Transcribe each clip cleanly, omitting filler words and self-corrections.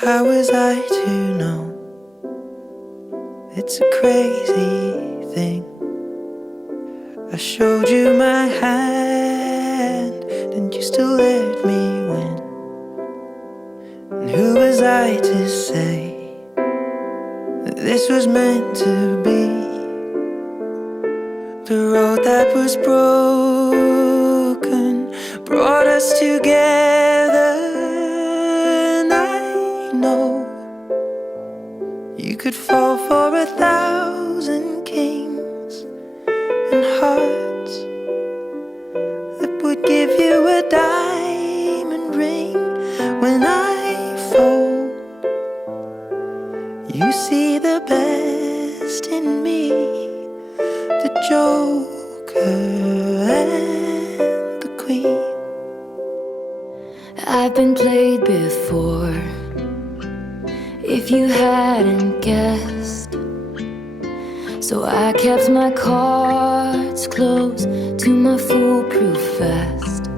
How was I to know? It's a crazy thing. I showed you my hand, and you still let me win. And who was I to say that this was meant to be? The road that was broken brought us together. And I know you could fall for 1,000 kings and hearts that would give you a diamond ring. When I fold, you see the best in me, the Joker and the Queen. I've been played before, if you hadn't guessed. So I kept my cards close to my foolproof vest.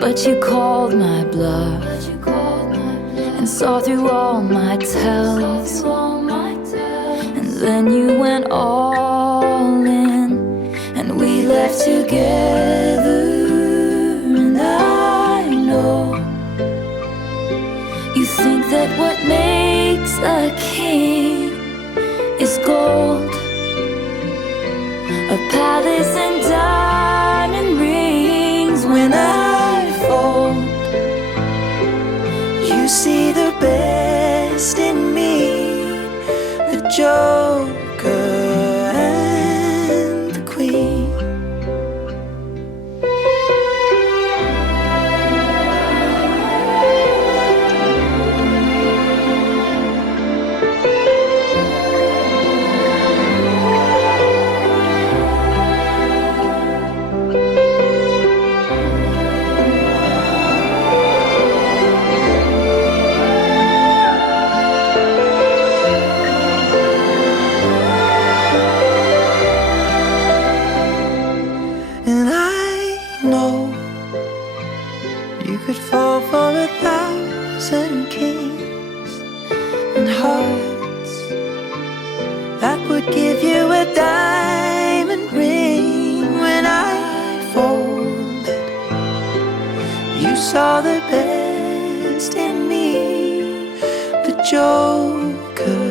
But you called my bluff and saw through all my tells. And then you went all in, and we left together. And I know you think that what makes a king is gold, a palace and diamond rings. When I fold, you see the best in me, the Joker and the Queen. And I know you could fall for 1,000 kings and hearts that would give you a diamond ring. When I folded, you saw the best in me, the Joker